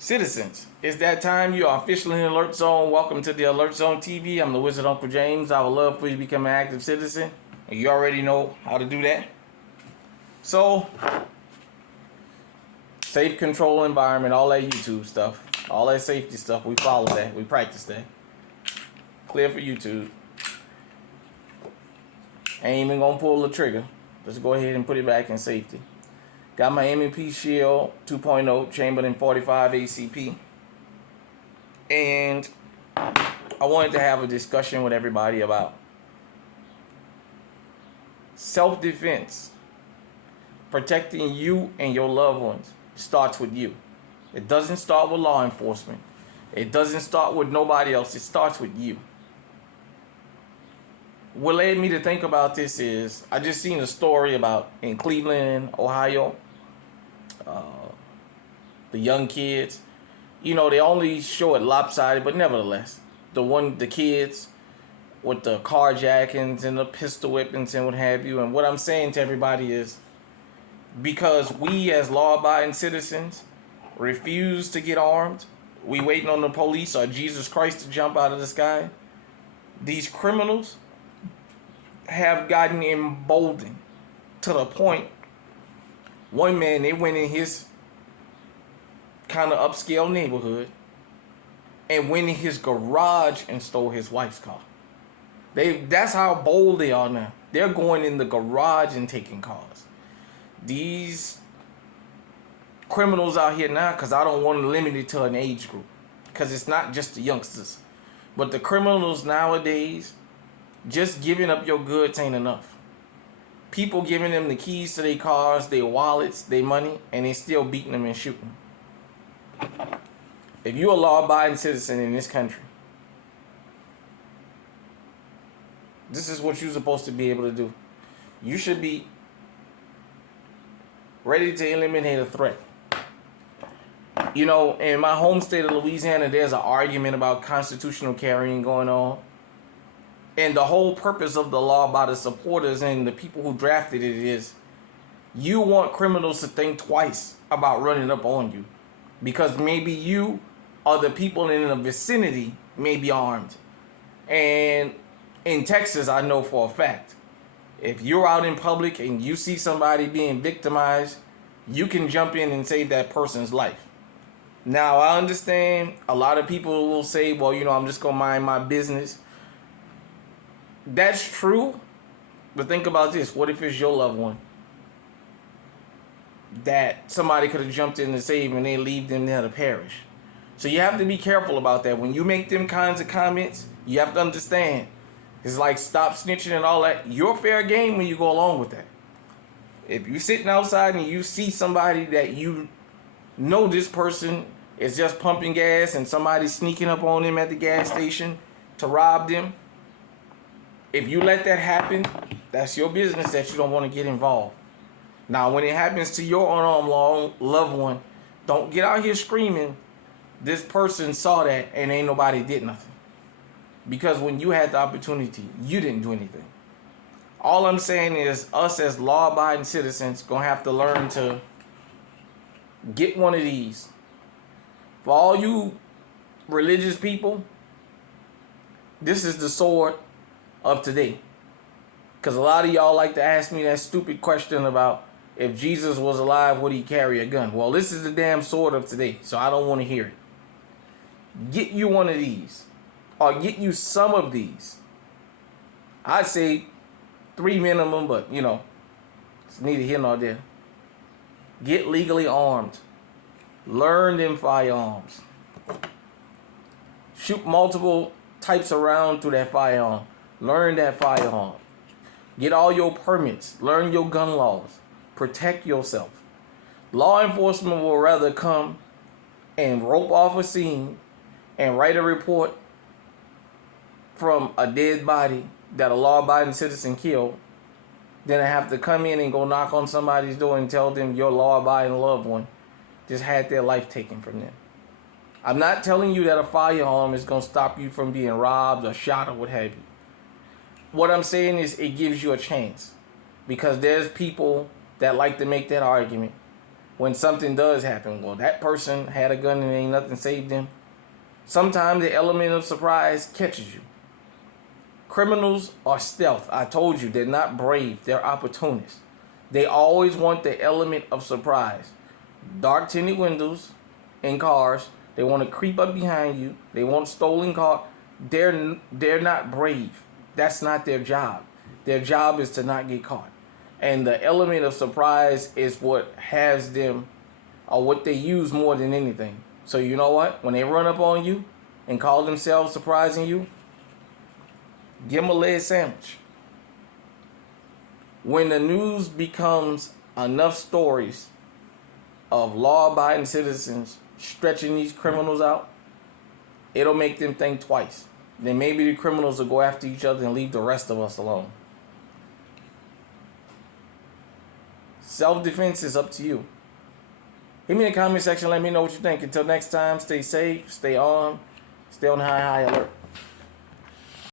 Citizens, it's that time. You are officially in Alert Zone. Welcome to the Alert Zone TV. I'm the Wizard Uncle James. I would love for you to become an active citizen. And you already know how to do that. So, safe control environment, all that YouTube stuff, all that safety stuff, we follow that. We practice that. Clear for YouTube. Ain't even gonna pull the trigger. Just go ahead and put it back in safety. Got my M&P Shield 2.0 chambered in 45 ACP. And I wanted to have a discussion with everybody about self-defense. Protecting you and your loved ones starts with you. It doesn't start with law enforcement. It doesn't start with nobody else. It starts with you. What led me to think about this is I just seen a story about in Cleveland, Ohio. The young kids, you know, they only show it lopsided, but nevertheless, the kids with the carjackings and the pistol whippings and what have you. And what I'm saying to everybody is, because we as law-abiding citizens refuse to get armed, we waiting on the police or Jesus Christ to jump out of the sky. These criminals have gotten emboldened to the point. One man, they went in his kind of upscale neighborhood and went in his garage and stole his wife's car. That's how bold they are now. They're going in the garage and taking cars. These criminals out here now, because I don't want to limit it to an age group, because it's not just the youngsters, but the criminals nowadays, just giving up your goods ain't enough. People giving them the keys to their cars, their wallets, their money, and they still beating them and shooting them. If you're a law-abiding citizen in this country, this is what you're supposed to be able to do. You should be ready to eliminate a threat. You know, in my home state of Louisiana, there's an argument about constitutional carrying going on. And the whole purpose of the law by the supporters and the people who drafted it is you want criminals to think twice about running up on you. Because maybe you or the people in the vicinity may be armed. And in Texas, I know for a fact, if you're out in public and you see somebody being victimized, you can jump in and save that person's life. Now, I understand a lot of people will say, well, you know, I'm just going to mind my business. That's true. But think about this. What if it's your loved one that somebody could have jumped in to save and they leave them there to perish? So you have to be careful about that. When you make them kinds of comments, you have to understand. It's like stop snitching and all that. You're fair game when you go along with that. If you're sitting outside and you see somebody that you know this person is just pumping gas and somebody's sneaking up on them at the gas station to rob them, if you let that happen, that's your business that you don't want to get involved. Now, when it happens to your unarmed loved one, don't get out here screaming, this person saw that and ain't nobody did nothing. Because when you had the opportunity, you didn't do anything. All I'm saying is us as law-abiding citizens going to have to learn to get one of these. For all you religious people, this is the sword of today. Because a lot of y'all like to ask me that stupid question about if Jesus was alive, would he carry a gun? Well, this is the damn sword of today, so I don't want to hear it. Get you one of these, or get you some of these. I'd say 3 minimum, but you know, it's neither here nor there. Get legally armed. Learn them firearms. Shoot multiple types of rounds through that firearm. Learn that firearm. Get all your permits. Learn your gun laws. Protect yourself. Law enforcement will rather come and rope off a scene and write a report from a dead body that a law-abiding citizen killed than to have to come in and go knock on somebody's door and tell them your law-abiding loved one just had their life taken from them. I'm not telling you that a firearm is going to stop you from being robbed or shot or what have you. What I'm saying is it gives you a chance. Because there's people that like to make that argument. when something does happen. Well, that person had a gun and ain't nothing saved them. Sometimes the element of surprise catches you. Criminals are stealth. I told you, they're not brave. They're opportunists. They always want the element of surprise. Dark tinted windows in cars. They want to creep up behind you. They want stolen car. They're not brave. That's not their job. Their job is to not get caught. And the element of surprise is what has them, or what they use more than anything. So you know what? When they run up on you and call themselves surprising you, give them a leg sandwich. When the news becomes enough stories of law-abiding citizens stretching these criminals out, it'll make them think twice. Then maybe the criminals will go after each other and leave the rest of us alone. Self-defense is up to you. Hit me in the comment section. Let me know what you think. Until next time, stay safe, stay armed, stay on high alert.